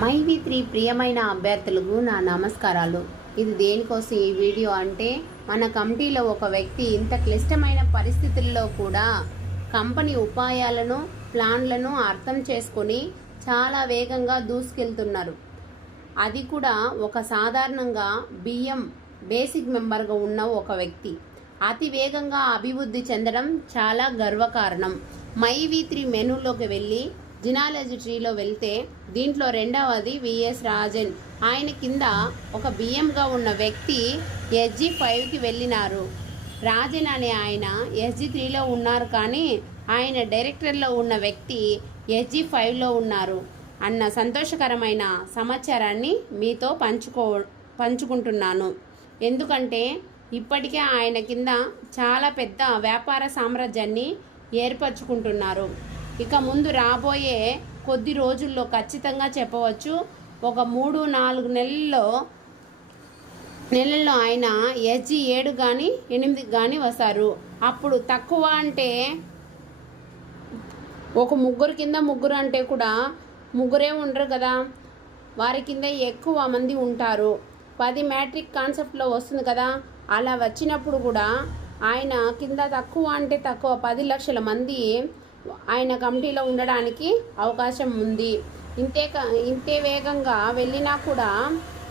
మైవి three ప్రియమైన అభ్యర్థులకు నా నమస్కారాలు. ఇది దేనికోసం ఈ వీడియో అంటే మన కమిటీలో ఒక వ్యక్తి ఇంత క్లిష్టమైన పరిస్థితుల్లో కూడా కంపెనీ ఉపాయాలను ప్లాన్లను అర్థం చేసుకొని చాలా వేగంగా దూసుకెళ్తున్నారు. అది కూడా ఒక సాధారణంగా బియ్యం బేసిక్ మెంబర్గా ఉన్న ఒక వ్యక్తి. అతి వేగంగా అభివృద్ధి చెందడం చాలా గర్వకారణం. మై వి త్రీ మెనూలోకి వెళ్ళి జినాలజీ ట్రీలో వెళ్తే దీంట్లో రెండవది విఎస్ రాజన్. ఆయన కింద ఒక బియ్యంగా ఉన్న వ్యక్తి ఎస్జి ఫైవ్కి వెళ్ళినారు. రాజన్ అనే ఆయన ఎస్జి త్రీలో ఉన్నారు కానీ ఆయన డైరెక్టర్లో ఉన్న వ్యక్తి ఎస్జి ఫైవ్లో ఉన్నారు అన్న సంతోషకరమైన సమాచారాన్ని మీతో పంచుకో పంచుకుంటున్నాను. ఎందుకంటే ఇప్పటికే ఆయన కింద చాలా పెద్ద వ్యాపార సామ్రాజ్యాన్ని ఏర్పరచుకుంటున్నారు. ఇక ముందు రాబోయే కొద్ది రోజుల్లో ఖచ్చితంగా చెప్పవచ్చు. ఒక మూడు నాలుగు నెలల్లో నెలల్లో ఆయన ఎస్జీ ఏడు కానీ ఎనిమిది కానీ వస్తారు. అప్పుడు తక్కువ అంటే ఒక ముగ్గురు కింద ముగ్గురు అంటే కూడా ముగ్గురే ఉండరు కదా. వారి కింద ఎక్కువ మంది ఉంటారు. పది మ్యాట్రిక్ కాన్సెప్ట్లో వస్తుంది కదా. అలా వచ్చినప్పుడు కూడా ఆయన కింద తక్కువ అంటే తక్కువ పది లక్షల మంది ఆయన కమిటీలో ఉండడానికి అవకాశం ఉంది. ఇంతే ఇంతే వేగంగా వెళ్ళినా కూడా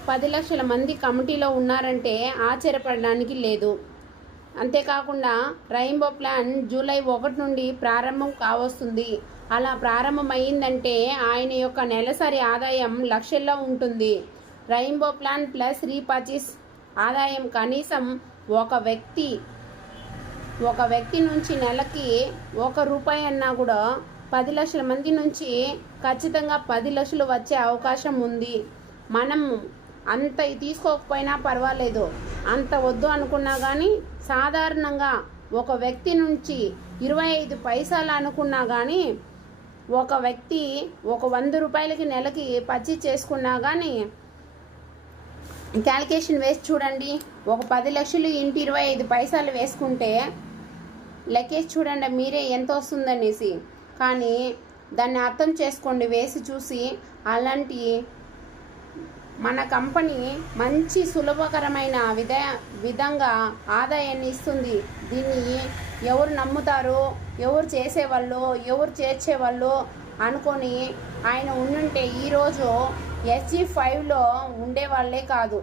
పది లక్షల మంది కమిటీలో ఉన్నారంటే ఆశ్చర్యపడడానికి లేదు. అంతేకాకుండా రెయిన్బో ప్లాన్ జూలై ఒకటి నుండి ప్రారంభం కావస్తుంది. అలా ప్రారంభమైందంటే ఆయన యొక్క నెలసరి ఆదాయం లక్షల్లో ఉంటుంది. రెయిన్బో ప్లాన్ ప్లస్ రీపర్చేస్ ఆదాయం కనీసం ఒక వ్యక్తి ఒక వ్యక్తి నుంచి నెలకి ఒక రూపాయి అన్నా కూడా పది లక్షల మంది నుంచి ఖచ్చితంగా పది లక్షలు వచ్చే అవకాశం ఉంది. మనం అంత తీసుకోకపోయినా పర్వాలేదు. అంత వద్దు అనుకున్నా కానీ సాధారణంగా ఒక వ్యక్తి నుంచి ఇరవై ఐదు పైసలు అనుకున్నా కానీ ఒక వ్యక్తి ఒక వంద రూపాయలకి నెలకి పచ్చి చేసుకున్నా కానీ క్యాలిక్యులేషన్ వేసి చూడండి. ఒక పది లక్షలు ఇంటి ఇరవై ఐదు పైసలు వేసుకుంటే లెక్కేసి చూడండి మీరే ఎంత వస్తుందనేసి కానీ దాన్ని అర్థం చేసుకోండి వేసి చూసి అలాంటి మన కంపెనీ మంచి సులభకరమైన విధ విధంగా ఆదాయాన్ని ఇస్తుంది. దీన్ని ఎవరు నమ్ముతారు ఎవరు చేసేవాళ్ళు ఎవరు చేర్చేవాళ్ళు అనుకొని ఆయన ఉండుంటే ఈరోజు ఎస్జీ ఫైవ్లో ఉండేవాళ్ళే కాదు.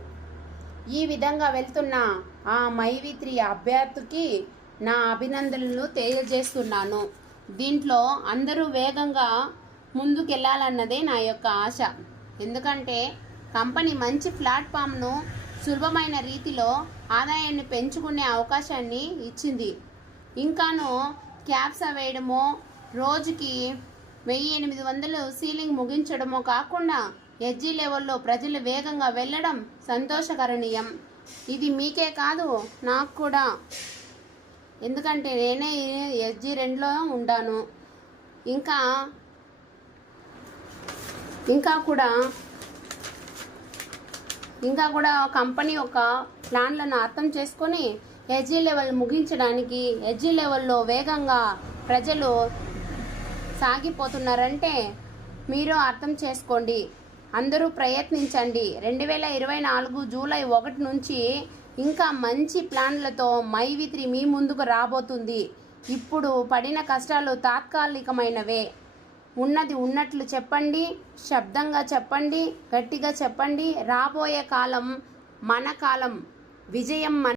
ఈ విధంగా వెళ్తున్న ఆ మైవి త్రీ అభ్యర్థికి నా అభినందనలు తెలియజేస్తున్నాను. దీంట్లో అందరూ వేగంగా ముందుకెళ్ళాలన్నదే నా యొక్క ఆశ. ఎందుకంటే కంపెనీ మంచి ప్లాట్ఫామ్ను సులభమైన రీతిలో ఆదాయాన్ని పెంచుకునే అవకాశాన్ని ఇచ్చింది. ఇంకాను క్యాప్స్ వేయడమో రోజుకి వెయ్యి ఎనిమిది వందలు సీలింగ్ ముగించడమో కాకుండా ఎడ్జీ లెవెల్లో ప్రజలు వేగంగా వెళ్ళడం సంతోషకరణీయం. ఇది మీకే కాదు నాకు కూడా. ఎందుకంటే నేనే ఎస్జీ రెండులో ఉంటాను. ఇంకా ఇంకా కూడా ఇంకా కూడా కంపెనీ ఒక ప్లాన్లను అర్థం చేసుకొని ఎస్జీ లెవెల్ ముగించడానికి ఎస్జీ లెవెల్లో వేగంగా ప్రజలు సాగిపోతున్నారంటే మీరు అర్థం చేసుకోండి. అందరూ ప్రయత్నించండి. రెండు వేల ఇరవై నాలుగు జూలై ఒకటి నుంచి ఇంకా మంచి ప్లాన్లతో మైవిత్రి మీ ముందుకు రాబోతుంది. ఇప్పుడు పడిన కష్టాలు తాత్కాలికమైనవే. ఉన్నది ఉన్నట్లు చెప్పండి శబ్దంగా చెప్పండి గట్టిగా చెప్పండి. రాబోయే కాలం మన కాలం విజయం మన